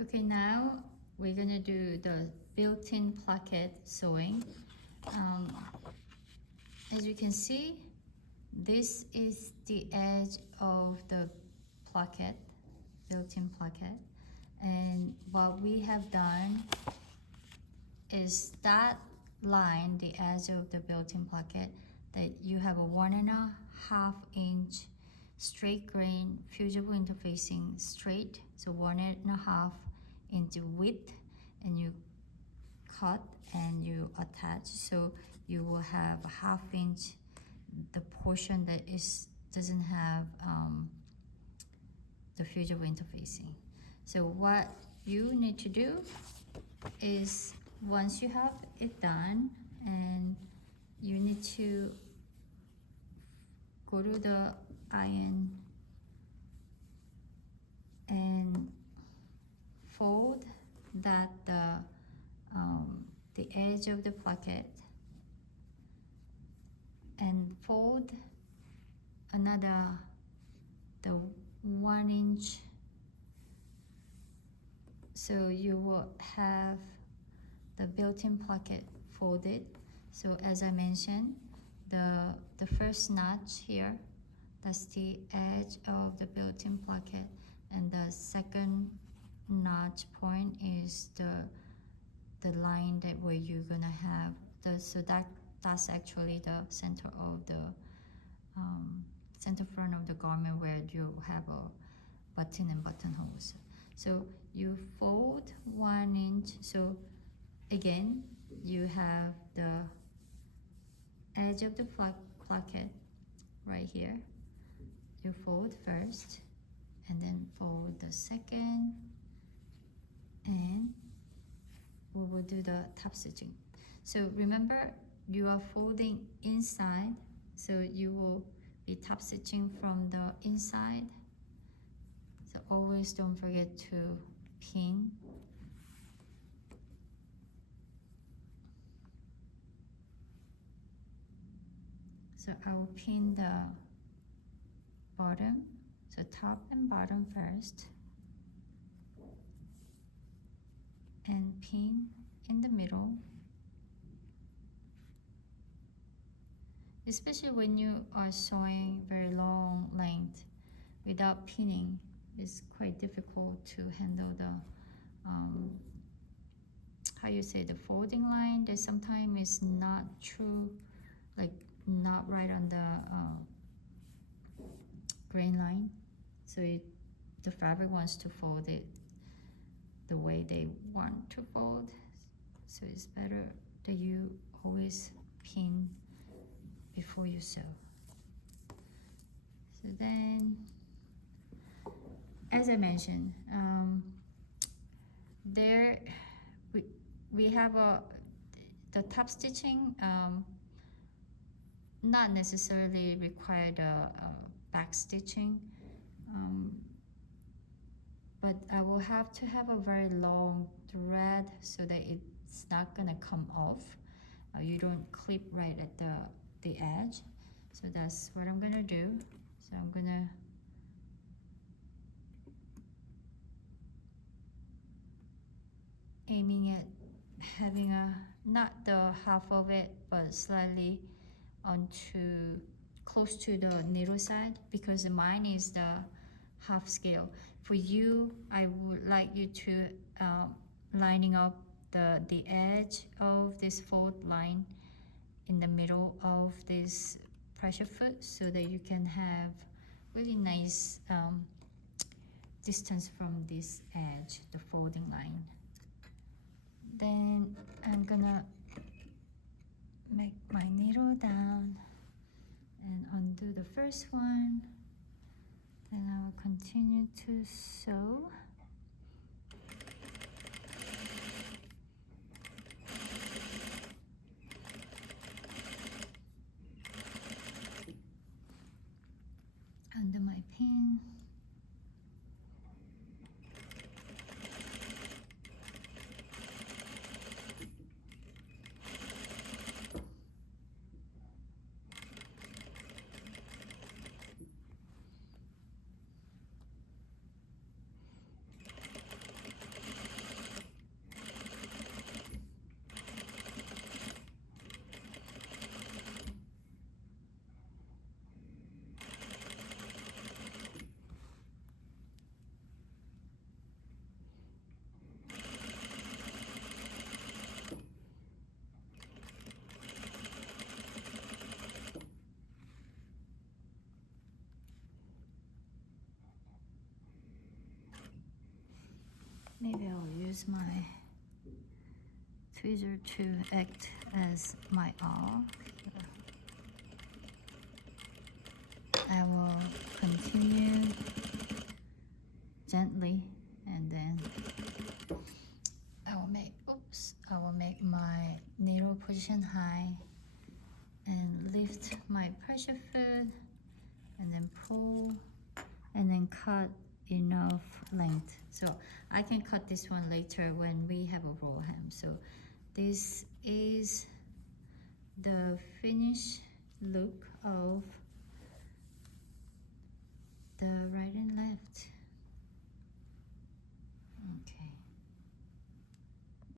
Okay, now we're gonna do the built-in placket sewing. As you can see, this is the edge of the placket, built-in placket. And what we have done is that line, the edge of the built-in placket, that you have a 1.5 inch straight grain fusible interfacing straight, so 1.5 inch width, and you cut and you attach, so you will have a 1/2 inch the portion that doesn't have the fusible interfacing. So what you need to do is, once you have it done, and you need to go to the iron and fold that the edge of the placket, and fold another the 1 inch, so you will have the built-in placket folded. So as I mentioned, the first notch here, that's the edge of the built-in placket, and the second notch point is the line that where you're gonna have so that's actually the center of the center front of the garment where you have a button and buttonholes. So you fold 1 inch. So again, you have the edge of the placket right here. You fold first, and then fold the second, and we will do the top stitching. So remember, you are folding inside, so you will be top stitching from the inside. So always don't forget to pin. So I will pin the bottom, so top and bottom first, and pin in the middle. Especially when you are sewing very long length without pinning, it's quite difficult to handle the how you say, the folding line that sometimes is not true, like not right on the grain line. So the fabric wants to fold it the way they want to fold. So it's better that you always pin before you sew. So then, as I mentioned, there we have the top stitching not necessarily require the back stitching, but I will have to have a very long thread so that it's not gonna come off. You don't clip right at the edge. So that's what I'm gonna do. So I'm gonna aiming at having not the half of it, but slightly onto close to the needle side, because mine is the half scale. For you, I would like you to lining up the edge of this fold line in the middle of this pressure foot, so that you can have really nice distance from this edge, the folding line. Then I'm gonna make my needle down and undo the first one, and I will continue to sew. Under my pin. Maybe I'll use my tweezer to act as my arc. I will continue gently, and then I will make my needle position high and lift my pressure foot, and then pull, and then cut enough length. So I can cut this one later when we have a roll hem. So this is the finished look of the right and left.